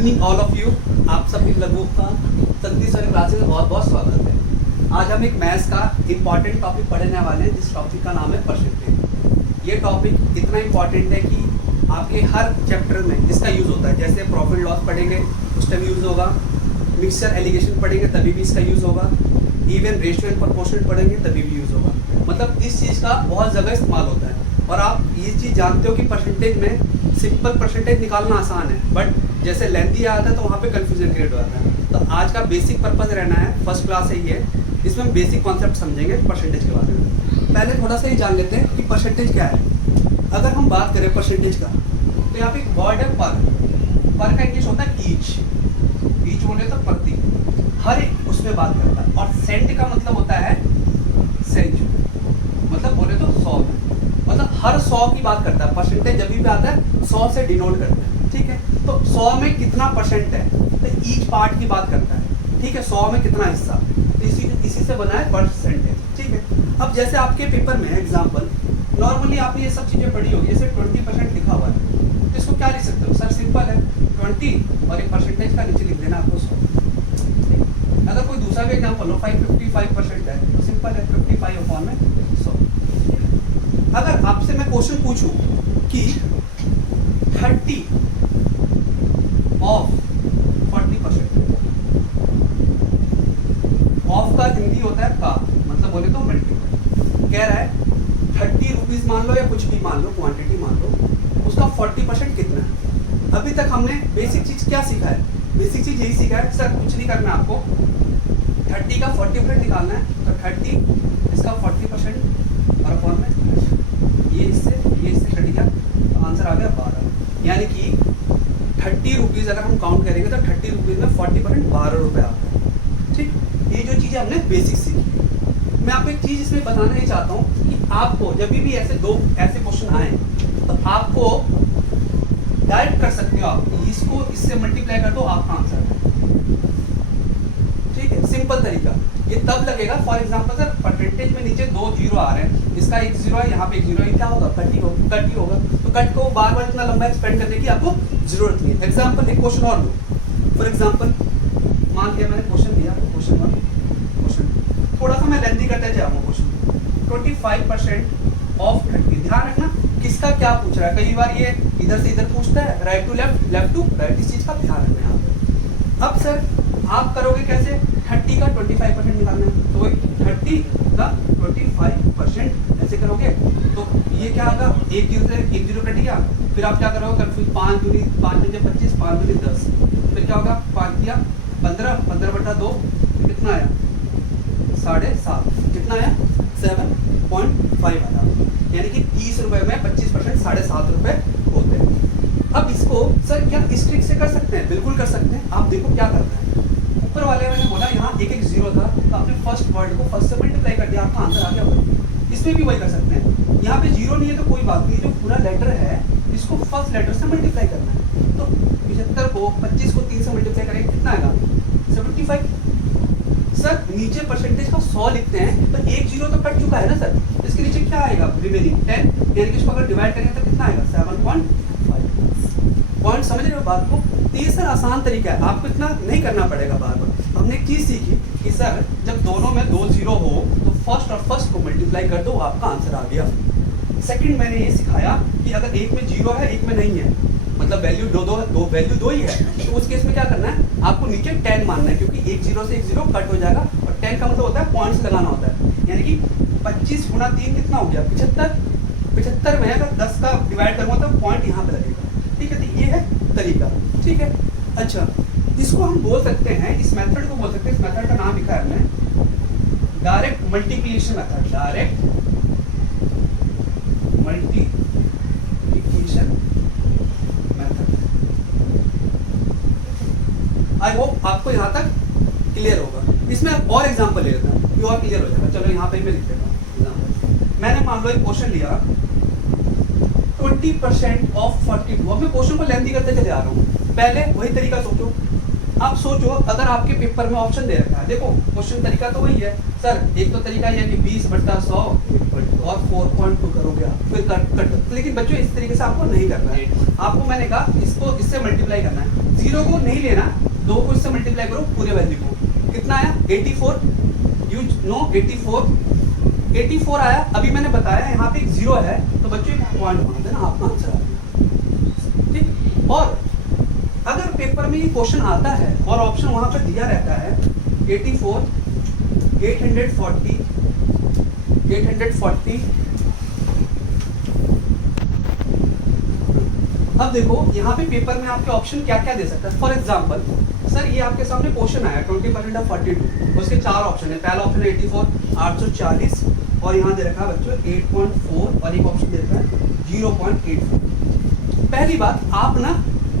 Evening all of you. आप सभी लोगों का 37 वाली क्लासेस में बहुत बहुत स्वागत है। आज हम एक मैथ्स का इम्पॉर्टेंट टॉपिक पढ़ने वाले हैं, जिस टॉपिक का नाम है परसेंटेज। ये टॉपिक इतना इम्पॉर्टेंट है कि आपके हर चैप्टर में इसका यूज़ होता है। जैसे प्रॉफिट लॉस पढ़ेंगे उस टाइम यूज़ होगा, मिक्सचर एलिगेशन पढ़ेंगे तभी भी इसका यूज़ होगा, इवन रेशियो एंड प्रोपोर्शन पढ़ेंगे तभी भी यूज़ होगा। मतलब इस चीज़ का बहुत जगह इस्तेमाल होता है। और आप ये चीज़ जानते हो कि परसेंटेज में सिंपल परसेंटेज निकालना आसान है, बट जैसे लेंथी आता है तो वहाँ पे कंफ्यूजन क्रिएट हो जाता है। तो आज का बेसिक पर्पस रहना है, फर्स्ट क्लास है ये, इसमें हम बेसिक कॉन्सेप्ट समझेंगे परसेंटेज के बारे में। पहले थोड़ा सा ये जान लेते हैं कि परसेंटेज क्या है। अगर हम बात करें परसेंटेज का, तो यहाँ पे एक वर्ड है पर का इंग्लिश होता है ईच बोले तो प्रति, हर एक उसमें बात करता है। और सेंट का मतलब होता है सेंच, मतलब बोले तो 100 में, मतलब हर 100 की बात करता है। परसेंटेज जब भी आता है 100 से डिनोट करता है, ठीक है। तो 100 में कितना परसेंट है, तो ईच पार्ट की बात करता है, ठीक है। 100 में कितना हिस्सा, इसी से बना है परसेंटेज, ठीक है। अब जैसे आपके पेपर में एग्जाम्पल, नॉर्मली आपने ये सब चीज़ें पढ़ी होगी। जैसे 20% लिखा हुआ है, तो इसको क्या लिख सकते हो सर? सिंपल है, 20 और एक परसेंटेज का नीचे लिख देना आपको 100। अगर कोई दूसरा भी एग्जाम्पल हो, 55% है, तो सिंपल है 55/100। अगर आपसे मैं क्वेश्चन पूछूं कि 30 ऑफ 40%, ऑफ का हिंदी होता है का, मतलब बोले तो मल्टीपल। कह रहा है 30 रुपीज मान लो या कुछ भी मान लो, क्वांटिटी मान लो, उसका 40% कितना है। अभी तक हमने बेसिक चीज क्या सीखा है? बेसिक चीज यही सीखा है सर, कुछ नहीं करना आपको, 30 का 40% निकालना है। तो 30 इसका 40% और अपॉन में ये इससे कट गया, तो आंसर आ गया 12। यानी कि 30 रुपीज़ अगर हम काउंट करेंगे तो 30 रुपीज़ में 40% 12 रुपये आता है, ठीक। ये जो चीज़ें हमने बेसिक सीखी है। मैं आपको एक चीज़ इसमें बताना ही चाहता हूँ कि आपको जब भी ऐसे क्वेश्चन आए तो आपको डायरेक्ट कर सकते हो, आप इसको इससे मल्टीप्लाई कर दो, आपका आंसर है, ठीक है। सिंपल तरीका ये तब लगेगा, फॉर एग्जांपल सर परसेंटेज में नीचे 2 जीरो आ रहे हैं, इसका 1 जीरो है, यहाँ पे 1 जीरो है, क्या होगा? कट ही होगा। तो कट को बार बार इतना लंबा एक्सपेंड करने की आपको जरूरत नहीं है। एग्जाम्पल एक क्वेश्चन और लो, फॉर एग्जाम्पल मान लिया मैंने क्वेश्चन दिया, क्वेश्चन थोड़ा सा मैं लेंथी करते जाऊँगा। क्वेश्चन 25% ऑफ 30, ध्यान रखना किसका क्या पूछ रहा है। कई बार ये इधर से इधर पूछता है, right to left, left to right, इस चीज़ का ध्यान रखना यहाँ पे। अब सर आप करोगे कैसे? 30 का 25% निकालना है, तो वही 30 का 25% ऐसे करोगे तो ये क्या होगा? 1 जीरो से 1 जीरो कट गया। फिर आप क्या करोगे? कंफ्यूज 5 दूनी 5 दूनी 25, 5 दूनी 10, फिर क्या होगा? 5 दिया 15, 15/2 कितना आया? 7.5, कितना आया? 7.5 आया। यानी कि 30 रुपये में 25% 7.5 रुपये होते हैं। अब इसको सर क्या इस ट्रिक से कर सकते हैं? बिल्कुल कर सकते हैं। आप देखो क्या करना है। ऊपर वाले मैंने बोला यहाँ एक जीरो था, तो आपने फर्स्ट वर्ड को फर्स्ट से मल्टीप्लाई कर दिया, आपका आंसर आ गया वही। इसमें भी वही कर सकते हैं। यहाँ पे जीरो नहीं है तो कोई बात नहीं, जो पूरा लेटर है इसको फर्स्ट लेटर से मल्टीप्लाई करना है। तो 75 को 25 को 3 से मल्टीप्लाई करेंगे, कितना आएगा? 75। सर नीचे परसेंटेज का 100 लिखते हैं, तो 1 जीरो तो कट चुका है ना सर, इसके नीचे क्या आएगा? रिमेनिंग 10, यानी कि इसको अगर डिवाइड करेंगे तो कितना आएगा? 7.5। पॉइंट समझ रहे हो बात को? तो ये सर आसान तरीका है, आपको इतना नहीं करना पड़ेगा बार बार। हमने एक चीज़ सीखी कि सर जब दोनों में 2 जीरो हो तो फर्स्ट और फर्स्ट को मल्टीप्लाई कर दो, आपका आंसर आ गया। सेकंड मैंने ये सिखाया कि अगर एक में जीरो है एक में नहीं है, मतलब वैल्यू दो ही है, तो उस केस में क्या करना है? आपको नीचे 10 मानना है, क्योंकि 1 जीरो से 1 जीरो कट हो जाएगा। और 10 का मतलब होता है पॉइंट्स लगाना होता है, यानी कि 25 गुना 3 कितना हो गया? 75 में अगर 10 का डिवाइड करूँगा तो पॉइंट यहाँ पे लगेगा, ठीक है। तो ये है तरीका, ठीक है। अच्छा, इसको हम बोल सकते हैं, इस मेथड को बोल सकते हैं, इस मेथड का नाम लिखा है हमने direct multiplication method, direct multiplication method. I hope आपको यहाँ तक क्लियर होगा। इसमें और एग्जांपल ले लेता हूँ कि और क्लियर हो जाएगा। चलो यहाँ पे मैं लिख देता हूँ एग्जांपल। मैंने मान लो एक क्वेश्चन लिया 20% ऑफ 42। अब मैं क्वेश्चन को लेंथी करते चले आ रहा हूँ। पहले वही तरीका सोचो, आप सोचो अगर आपके पेपर में ऑप्शन दे रखा है, देखो क्वेश्चन तरीका तो वही है सर। एक तो तरीका ये है कि 20/100 और 4.2 करोगे आप, फिर कट। लेकिन बच्चों इस तरीके से आपको नहीं करना है। आपको मैंने कहा इसको इससे मल्टीप्लाई करना है। जीरो को नहीं लेना, 2 को इससे मल्टीप्लाई करो पूरे वैल्यू को, कितना आया 84, यू नो 84 आया। अभी मैंने बताया यहाँ पे एक जीरो है तो बच्चों एक पॉइंट मान देना, आपका आंसर आ गया। ठीक, और अगर पेपर में ये क्वेश्चन आता है और ऑप्शन वहां पर दिया रहता है 84, 840, 840, अब देखो यहाँ पे पेपर में आपके ऑप्शन क्या क्या दे सकता है। फॉर एग्जाम्पल सर ये आपके सामने क्वेश्चन आया 20% ऑफ 42, उसके 4 ऑप्शन है। पहला ऑप्शन है 84, 840 और यहाँ दे रखा है बच्चों 8.4 और एक ऑप्शन दे रखा है 0.84। पहली बात, आप ना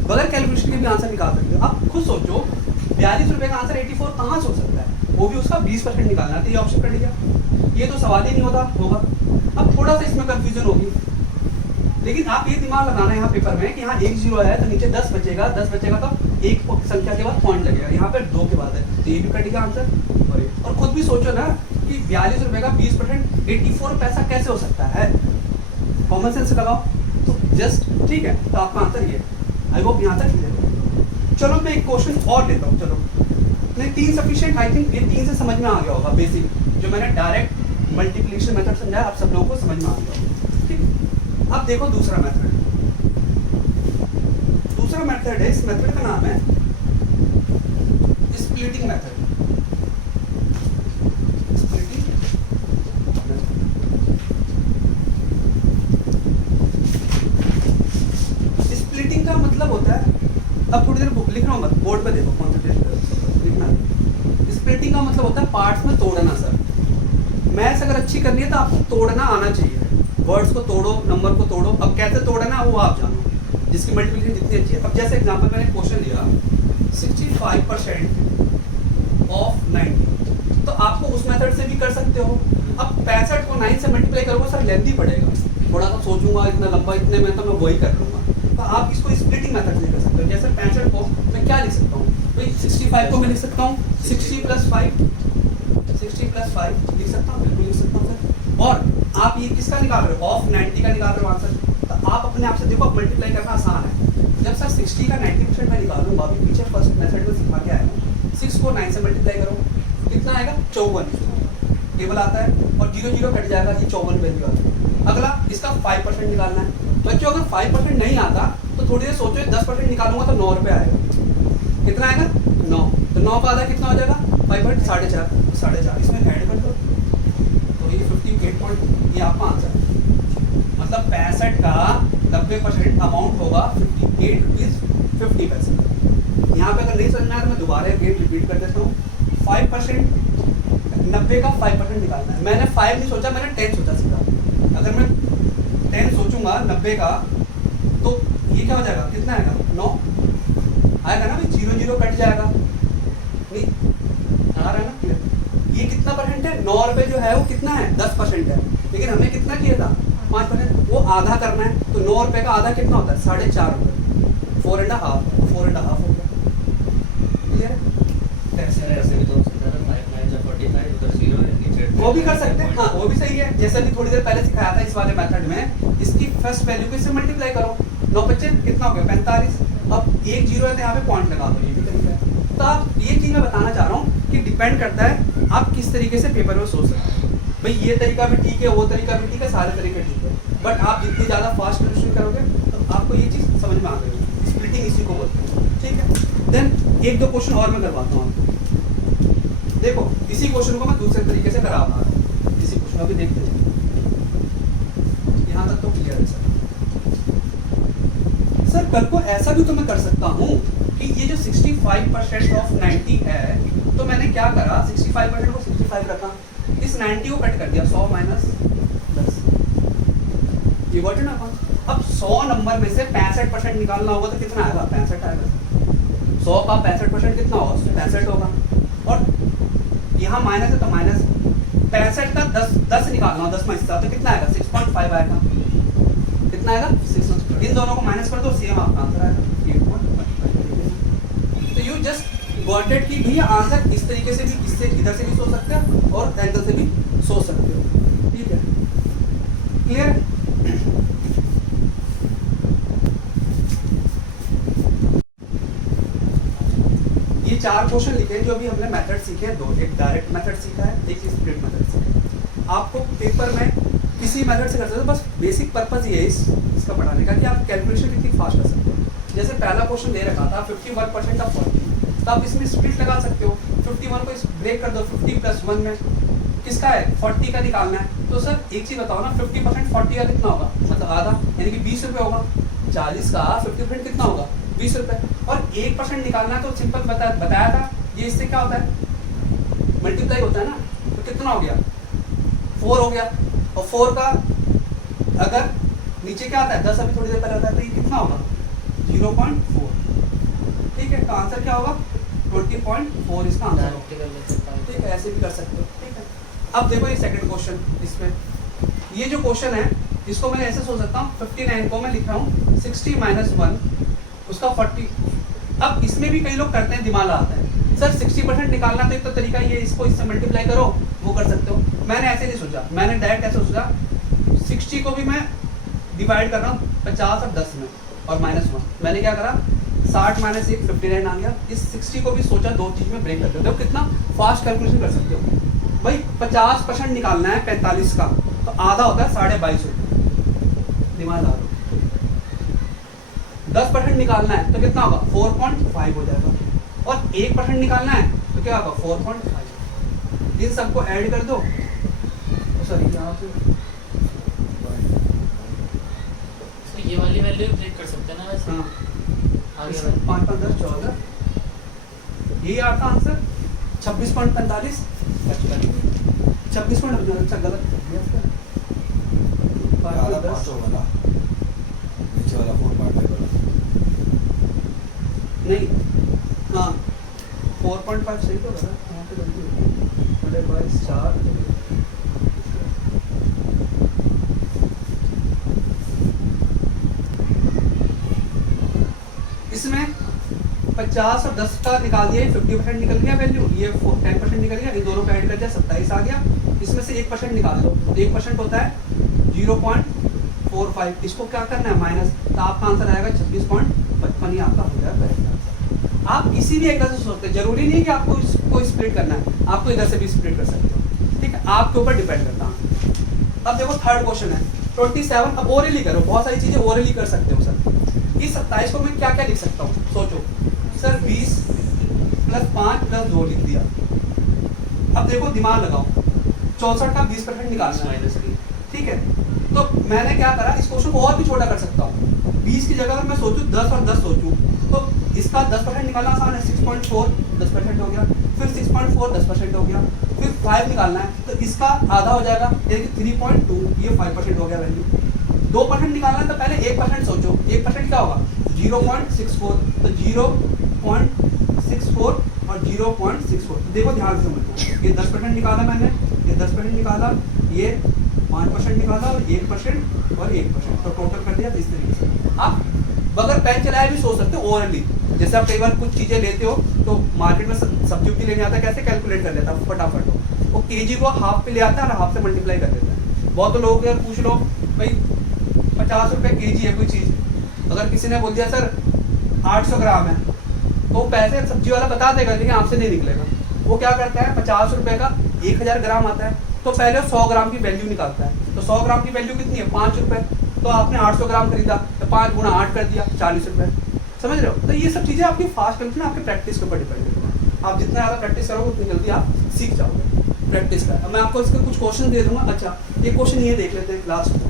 बगैर कैलकुलेशन के भी आंसर निकाल सकते हो। आप खुद सोचो 42 रुपए का आंसर 84 कहाँ से हो सकता है, वो भी उसका 20% निकालना है, तो ये ऑप्शन कर लीजिए, ये तो सवाल ही नहीं होगा। अब थोड़ा सा इसमें कंफ्यूजन होगी, लेकिन आप ये दिमाग लगाना है यहाँ पेपर में कि यहाँ एक जीरो है तो नीचे 10 बचेगा, 10 बचेगा तो एक संख्या के बाद पॉइंट लगेगा, यहाँ पर 2 के बाद है, तो ये भी कटेगा आंसर। और खुद भी सोचो ना कि 42 रुपए का 20% 84 पैसा कैसे हो सकता है, कॉमन सेंस लगाओ तो जस्ट ठीक है। तो आपका आंसर ये, आई होप यहाँ तक क्लियर। चलो मैं एक क्वेश्चन और लेता हूँ। चलो नहीं, 3 सफिशिएंट, आई थिंक ये 3 से समझ में आ गया होगा। बेसिक जो मैंने डायरेक्ट मल्टीप्लिकेशन मेथड समझाया आप सब लोगों को समझ में आ गया होगा। ठीक, अब देखो दूसरा मेथड। दूसरा मेथड है, इस मेथड का नाम है स्प्लिटिंग मेथड। स्प्लिटिंग का मतलब होता है, अब थोड़ी देर लिख रहा हूँ, बोर्ड पे देखो, कॉन्सेंट्रेट लिखना। स्प्लिटिंग का मतलब होता है पार्ट्स में तोड़ना। सर मैथ्स अगर अच्छी करनी है तो आपको तोड़ना आना चाहिए, वर्ड्स को तोड़ो, नंबर को तोड़ो। अब कैसे तोड़ना वो आप जानो, जिसकी मल्टीप्लिकेशन जितनी अच्छी है। अब जैसे एग्जांपल मैंने क्वेश्चन लिया 65% ऑफ 90, तो आपको उस मेथड से भी कर सकते हो। अब 65 को 9 से मल्टीप्लाई करोगे सर लेंथी पड़ेगा, थोड़ा सा सोचूंगा, इतना लंबा, इतने में तो मैं वही कर लूँगा। तो आप इसको स्प्लिटिंग मेथड से कर सकते हो। जैसे 65 को मैं क्या लिख सकता हूँ भाई, 65 को मैं लिख सकता हूँ 60 + 5, 60 + 5 लिख सकता हूँ, बिल्कुल लिख सकता हूँ सर। और आप ये किसका निकाल रहे हो, ऑफ 90 का निकाल रहे हो आंसर, तो आप अपने आप से देखो, मल्टीप्लाई करना आसान है। जब सर 60 का 90% मैं निकालूंगा, अभी पीछे फर्स्ट मेथड में सिखा के आया हूँ, 6 को 9 से मल्टीप्लाई करो, कितना आएगा 54 टेबल आता है, और 0 0 कट जाएगा, ये 54 वैल्यू आता है। अगला इसका 5% निकालना है। बच्चों अगर 5% नहीं आता तो थोड़ी देर सोचो, 10% निकालूंगा तो 9 रुपये आएगा, कितना आएगा 9, तो 9 का आधा कितना हो जाएगा 5, 4.5 इसमें ऐड कर दो, तो ये 58 ये आपका आंसर। मतलब 65 का 90% अमाउंट होगा 58 रुपीज़ 50 पैसे। यहाँ पे अगर नहीं समझना है तो मैं दोबारा गेट रिपीट कर देता हूँ। 5%, 90 का 5% निकालना है। मैंने 5 नहीं सोचा, मैंने 10 सोचा सीधा। अगर मैं 10 सोचूंगा 90 का, तो ये क्या हो जाएगा, कितना आएगा 9 आएगा ना भाई, 0 0 कट जाएगा, नहीं आ रहा है ना क्लियर। ये कितना परसेंट है, 9 रुपये जो है वो कितना है 10% है, लेकिन हमें कितना किया था 5%, वो आधा करना है। तो 9 रुपये का आधा कितना होता है 4.5 रुपये, 4.5 हो गया, क्लियर। वो भी कर सकते हैं, हाँ वो भी सही है। जैसे अभी थोड़ी देर पहले सिखाया था इस वाले मेथड में, इसकी फर्स्ट वैल्यू को इससे मल्टीप्लाई करो, 9 बच्चे कितना हो गया 45। अब एक जीरो है तो यहाँ पे पॉइंट लगा दो, ये भी तरीका है। तो आप ये चीज़ मैं बताना चाह रहा हूँ कि डिपेंड करता है आप किस तरीके से पेपर में सोच सकते हैं। भाई ये तरीका भी ठीक है, वो तरीका भी ठीक है, सारे तरीके ठीक है, बट आप जितनी ज़्यादा फास्ट कैलकुलेशन करोगे तो आपको ये चीज़ समझ में आ गई। स्प्लिटिंग इसी को बोलते हैं, ठीक है। देन 1-2 क्वेश्चन और मैं करवाता हूँ आपको। देखो इसी क्वेश्चन को मैं दूसरे तरीके से करा पा रहा हूँ, इसी क्वेश्चन को देखते हैं, यहाँ तक तो क्लियर है सर। कल को ऐसा भी तो मैं कर सकता हूँ कि ये जो 65% ऑफ 90 है, तो मैंने क्या करा 65% को 65 रखा, इस 90 को कट कर दिया, 100 - 10, ये गॉट इट ना। अब 100 नंबर में से 65% निकालना होगा तो कितना आएगा 65 आएगा। 100 का 65% कितना होगा 65 होगा, और यहाँ माइनस है तो माइनस 65 का 10 निकालना हो, 10 में हिस्सा, तो कितना आएगा 6.5 आएगा, कितना आएगा 6। इन दोनों को माइनस कर दो, सेम आपका आंसर आएगा 8.5। तो यू जस्ट गॉट इट कि भैया आंसर इस तरीके से भी, इससे इधर से भी सोच सकते हो और एंगल से भी सोच सकते हो, ठीक है क्लियर। 4 क्वेश्चन लिखे हैं जो अभी हमने मेथड सीखे हैं, 2, एक डायरेक्ट मेथड सीखा है, एक स्प्लिट मेथड सीखा है। आपको पेपर में किसी मेथड से कर सकते हो, बस बेसिक पर्पज ये है इसका पढ़ाने का कि आप कैलकुलेशन कितनी फास्ट कर सकते हो। जैसे पहला क्वेश्चन दे रखा था 51% ऑफ 40, तो आप इसमें स्प्लिट लगा सकते हो। 51 को ब्रेक कर दो, 50 + 1 में किसका है 40 का निकालना है। तो सर एक चीज़ बताओ ना, 50% 40 का कितना होगा, मतलब आधा, यानी कि 20 रुपये होगा। 40 का 50% कितना होगा 20 रुपये। और 1% निकालना है तो सिंपल बताया था, ये इससे क्या होता है मल्टीप्लाई होता है ना, तो कितना हो गया 4 हो गया। और 4 का अगर नीचे क्या आता है 10, अभी थोड़ी देर पहले आता है, तो ये कितना होगा 0.4। ठीक है, तो आंसर क्या होगा 20.4 इसका आंसर होगा। ठीक है, ऐसे भी कर सकते हो। ठीक है, अब देखो ये सेकंड क्वेश्चन, इसमें ये जो क्वेश्चन है इसको मैं ऐसे सोच सकता हूँ 59 को मैं लिख रहा हूँ 60 - 1 उसका 40। अब इसमें भी कई लोग करते हैं, दिमाग आता है सर 60% निकालना, तो एक तो तरीका ये इसको इससे मल्टीप्लाई करो, वो कर सकते हो। मैंने ऐसे नहीं सोचा, मैंने डायरेक्ट ऐसे सोचा 60 को भी मैं डिवाइड कर रहा हूँ 50 और 10 में और -1। मैंने क्या करा 60 - 1 59 आ गया। इस 60 को भी सोचा 2 चीज़ में ब्रेक कर देते हो, कितना फास्ट कैलकुलेशन कर सकते हो भाई। 50% निकालना है 45 का, तो आधा होता है 22.5 रुपये, दिमाग लगा लो। 10% निकालना है तो कितना होगा 4.5 हो जाएगा। और 1% निकालना है तो क्या होगा 4.5। इन सबको ऐड कर दो, सॉरी यहाँ से ये वाली वैल्यू ब्रेक कर सकते हैं ना वैसे। हाँ, आगे 5 5 10 14, यही आपका आंसर 26.45। 26 पॉइंट अच्छा गलत कर दिया इसका। 5 10 वाला नीचे वाला 4.5 वाला नहीं, हाँ 4.5 सही तो लगा, यहाँ पे गलती हो गई। 4 इसमें 50 और 10 का निकाल दिया, 50% निकल गया वैल्यू, ये 10% निकल गया, इन दोनों को ऐड कर दिया 27 आ गया। इसमें से 1% निकाल लो, 1% होता है 0.45, इसको क्या करना है माइनस, तो आपका आंसर आएगा 26.55। ये आपका हो जाएगा करेक्ट आंसर। आप किसी भी एक तरह से सोचते हैं, जरूरी नहीं कि आपको इसको स्प्लिट करना है, आपको इधर से भी स्प्लिट कर सकते हो। ठीक है, आपके ऊपर डिपेंड करता है। अब देखो थर्ड क्वेश्चन है 27। अब ओरली करो, बहुत सारी चीजें ओरली कर सकते हो सर। इस 27 को मैं क्या क्या लिख सकता हूँ सोचो सर, 20 + 5 + 2 लिख दिया। अब देखो दिमाग लगाओ, 64 का 20% निकालना है। ठीक है, तो मैंने क्या करा, इस क्वेश्चन को और भी छोटा कर सकता हूँ। 20 की जगह अगर मैं सोचूं 10 और 10 सोचूं, तो इसका 10% निकालना आसान है। 6.4 10% हो गया, फिर 6.4 10% हो गया, फिर 5 निकालना है तो इसका आधा हो जाएगा, यानी कि 3.2, ये 5% हो गया वैल्यू। 2% निकालना है तो पहले 1% सोचो, 1% क्या होगा 0.64, तो 0.64 और 0.64। देखो ध्यान से समझो, ये 10% निकाला मैंने, ये 10% निकाला, ये 5% निकाला और 1% और 1%, तो टोटल कर दिया। तो इस तरीके से आप बगैर पेन चलाए भी सोच सकते हो ओरली। जैसे आप कई बार कुछ चीज़ें लेते हो तो मार्केट में सब्जी लेने आता है, कैसे कैलकुलेट कर लेता है फटाफट, वो केजी को हाफ पे ले आता है और हाफ से मल्टीप्लाई कर देता है। बहुत तो लोग यार पूछ लो भाई 50 रुपये केजी है कोई चीज़, अगर किसी ने बोल दिया सर 800 ग्राम है, तो पैसे सब्जी वाला बता देगा लेकिन आपसे नहीं निकलेगा। वो क्या करता है 50 रुपये का 1000 ग्राम आता है, तो पहले 100 ग्राम की वैल्यू निकालता है। तो 100 ग्राम की वैल्यू कितनी है 5 रुपये, तो आपने 800 ग्राम खरीदा तो 5 × 8 कर दिया 40 रुपये। समझ रहे हो? तो ये सब चीज़ें आपकी फास्ट कैलकुलेशन आपके प्रैक्टिस के ऊपर डिपेंड करती है। आप जितना ज़्यादा प्रैक्टिस करोगे उतनी जल्दी आप सीख जाओगे। प्रैक्टिस का मैं आपको इसके कुछ क्वेश्चन दे दूंगा। अच्छा, ये क्वेश्चन ये देख लेते हैं लास्ट में।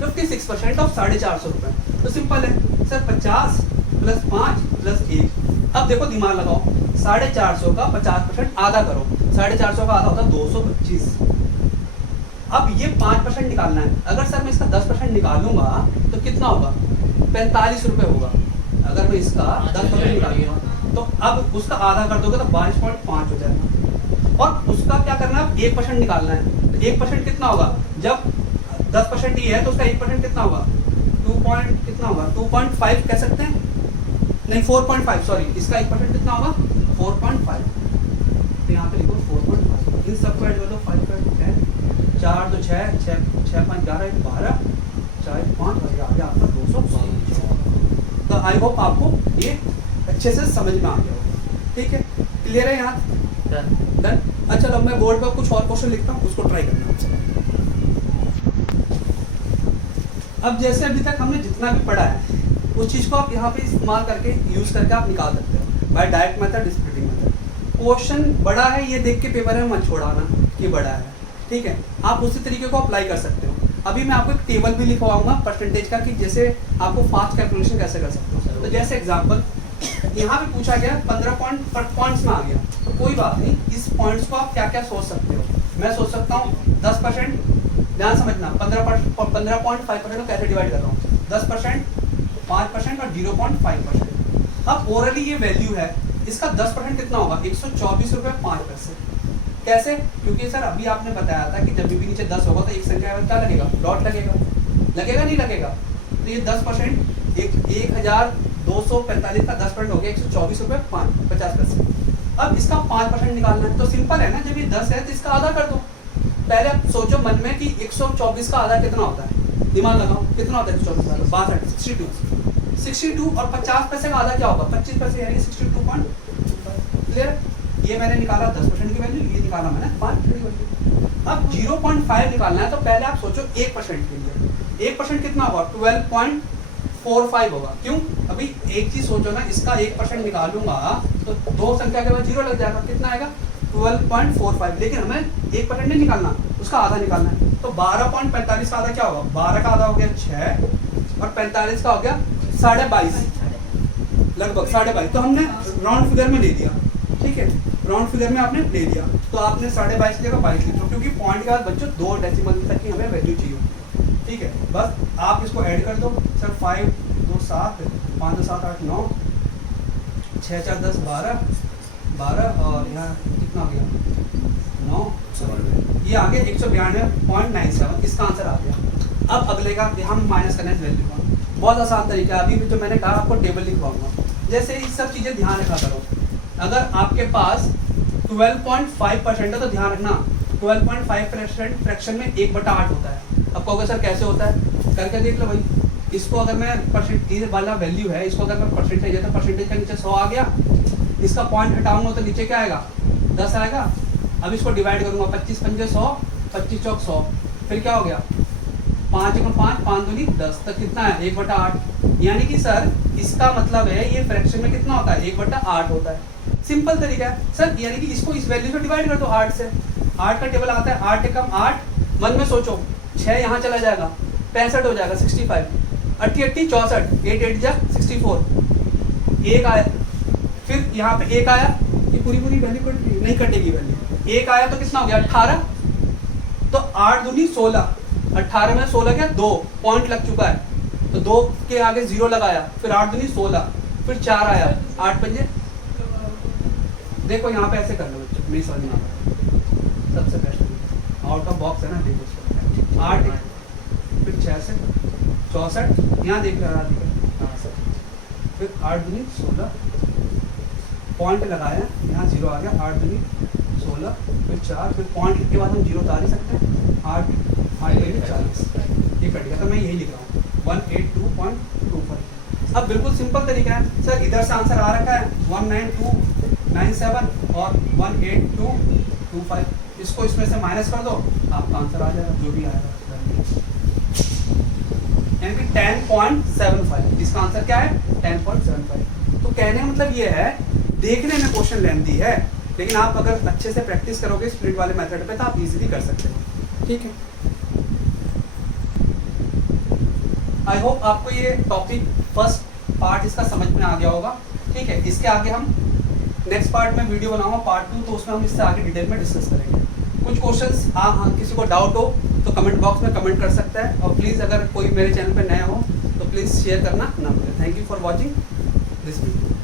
56% ऑफ 450 रुपये, तो सिंपल है सर 50 + 5 + 1। अब देखो दिमाग लगाओ, 450 का 50% आधा करो, 450 का आधा होता है 225। अब ये 5% निकालना है। अगर सर मैं इसका 10% निकालूंगा तो कितना होगा 45 रुपये होगा। अगर मैं इसका 10% निकालूंगा तो अब उसका आधा कर दोगे तो 22.5 हो जाएगा। और उसका क्या करना है 1% निकालना है, तो 1% कितना होगा, जब 10% ये है तो उसका 1% कितना होगा 2.5 कह सकते हैं, नहीं 4.5, सॉरी इसका 1% कितना होगा 4.5। तो यहाँ पे लिखो 4.5, इन सबको ऐड कर दो, 5 × 10, 4 2 6 6 6 5 11 12 4 5 और आ गया आपका 200। तो आई होप आपको ये अच्छे से समझ में आ गया होगा। ठीक है, क्लियर है यहाँ डन। डन। अच्छा चलो मैं बोर्ड पर कुछ और क्वेश्चन लिखता हूँ, उसको ट्राई करना है। अब जैसे अभी तक हमने जितना भी पढ़ा है उस चीज़ को आप यहाँ पे इस्तेमाल करके यूज़ करके आप निकाल सकते हो by direct method, splitting method. Question बड़ा है ये देख के पेपर में मत छोड़ाना कि बड़ा है, ठीक है, आप उसी तरीके को अप्लाई कर सकते हो। अभी मैं आपको एक टेबल भी लिखवाऊंगा परसेंटेज का कि जैसे आपको फास्ट कैलकुलेशन कैसे कर सकते हो। तो जैसे एग्जांपल यहाँ पे पूछा गया 15 पॉइंट्स में आ गया, तो कोई बात नहीं, इस पॉइंट्स को आप क्या क्या सोच सकते हो। मैं सोच सकता हूँ 10%, ध्यान समझना, 15.5% को कैसे डिवाइड कर रहा हूँ, 10%, 5% और 0.5%। अब ओरली ये वैल्यू है, इसका 10% कितना होगा, 124 रुपये 5 पैसे। कैसे? क्योंकि सर अभी आपने बताया था कि जब भी नीचे 10 होगा तो एक संख्या में क्या लगेगा, डॉट लगेगा, लगेगा नहीं लगेगा। तो ये 10% 1245 का 10% हो गया 124 रुपये 50 पैसे। अब इसका 5% निकालना है, तो सिंपल है ना, जब ये 10 है तो इसका आधा कर दो। पहले आप सोचो मन में कि 124 का आधा कितना होता है, दिमाग लगाओ कितना होता है 124 का आधा, 62 और 50 पैसे का आधा क्या होगा, 25 पैसे, यानी 62.25। क्लियर? ये मैंने निकाला 10% की वैल्यू, ये निकाला मैंने 5% की वैल्यू। अब 0.5 निकालना है, तो पहले आप सोचो 1% के लिए, 1% कितना होगा, 12.45 होगा। क्यों? अभी एक चीज सोचो ना, इसका 1% निकालूंगा तो दो संख्या के बाद 0 लग जाएगा, कितना आएगा 12.45। लेकिन हमें 1% नहीं निकालना, उसका आधा निकालना है। तो 12.45 का आधा क्या होगा, 12 का आधा हो गया 6 और 45 का हो गया 22.5, लगभग 22.5। तो हमने राउंड फिगर में ले दिया, ठीक है, राउंड फिगर में आपने ले लिया, तो आपने 22.5 की जगह 22 लिख लो, क्योंकि पॉइंट के बाद बच्चों 2 डेसिमल तक की हमें वैल्यू चाहिए, ठीक है। बस आप इसको ऐड कर दो, सर 5 2 7 5 2 7 8 9 6 4 10 12 और यहाँ कितना आ गया 9, ये आ गया 192.97, इसका आंसर आ गया। अब अगले का हम माइनस करना है वैल्यू का, बहुत आसान तरीका है। अभी जो मैंने कहा आपको टेबल लिखवाऊंगा, जैसे ये सब चीज़ें ध्यान रखा करो। अगर आपके पास 12.5% है तो ध्यान रखना 12.5% फ्रैक्शन में 1/8 होता है। अब कहोगे सर कैसे होता है, करके देख लो भाई। इसको अगर मैं परसेंटेज वाला वैल्यू है, इसको अगर मैं परसेंटेज है तो परसेंटेज का नीचे 100 आ गया, इसका पॉइंट हटाऊंगा तो नीचे क्या आएगा 10 आएगा। अब इसको डिवाइड करूंगा 25 पंजे 100, 25 चौक 100, फिर क्या हो गया 5 × 5 5 दूनी 10, तक कितना है 1/8। यानी कि सर इसका मतलब है ये फ्रैक्शन में कितना होता है 1/8 होता है। सिंपल तरीका है सर, यानी कि इसको इस वैल्यू से डिवाइड कर दो 8 से। 8 का टेबल आता है 8 एकम 8, मन में सोचो 6 यहाँ चला जाएगा 65 हो जाएगा 65, 80 80 64, 8 8 जा 64, 1 आया, फिर यहाँ पे 1 आया, ये पूरी वैल्यू कट नहीं कटेगी वैल्यू, 1 आया तो कितना हो गया 18, तो 8 दूनी 16, 18 में 16 क्या 2 पॉइंट लग चुका है, तो 2 के आगे 0 लगाया, फिर 8 दूनी 16, फिर 4 आया, 8 पंजे, देखो यहाँ पे ऐसे कर लो बच्चों, नहीं समझ में आ रहा, सबसे बेस्ट आउट ऑफ बॉक्स है ना, देखो इसको 8 फिर 6 से 64, यहाँ देख रहा है, फिर 8 दूनी 16, पॉइंट लगाया, यहाँ 0 आ गया, 8 दूनी 16, फिर 4, फिर पॉइंट के बाद हम 0 उतार ही सकते हैं, 8 40, ये कट गया, तो मैं यही लिख रहा हूँ 182.25। अब बिल्कुल सिंपल तरीका है सर, इधर से आंसर आ रखा है 19297 और 18225, इसको इसमें से माइनस कर दो, आपका आंसर आ जाएगा जो भी आएगा, यानी कि 10.75, इसका आंसर क्या है 10.75। तो कहने का मतलब ये है, देखने में क्वेश्चन लेंथी है, लेकिन आप अगर अच्छे से प्रैक्टिस करोगे स्प्लिट वाले मेथड पे तो आप इजीली कर सकते हो, ठीक है। आई होप आपको ये टॉपिक फर्स्ट पार्ट इसका समझ में आ गया होगा, ठीक है। इसके आगे हम नेक्स्ट पार्ट में वीडियो बनाऊंगा पार्ट 2, तो उसमें हम इससे आगे डिटेल में डिस्कस करेंगे। कुछ क्वेश्चंस किसी को डाउट हो तो कमेंट बॉक्स में कमेंट कर सकता है, और प्लीज़ अगर कोई मेरे चैनल पर नया हो तो प्लीज़ शेयर करना ना भूलें। Thank you for watching this video.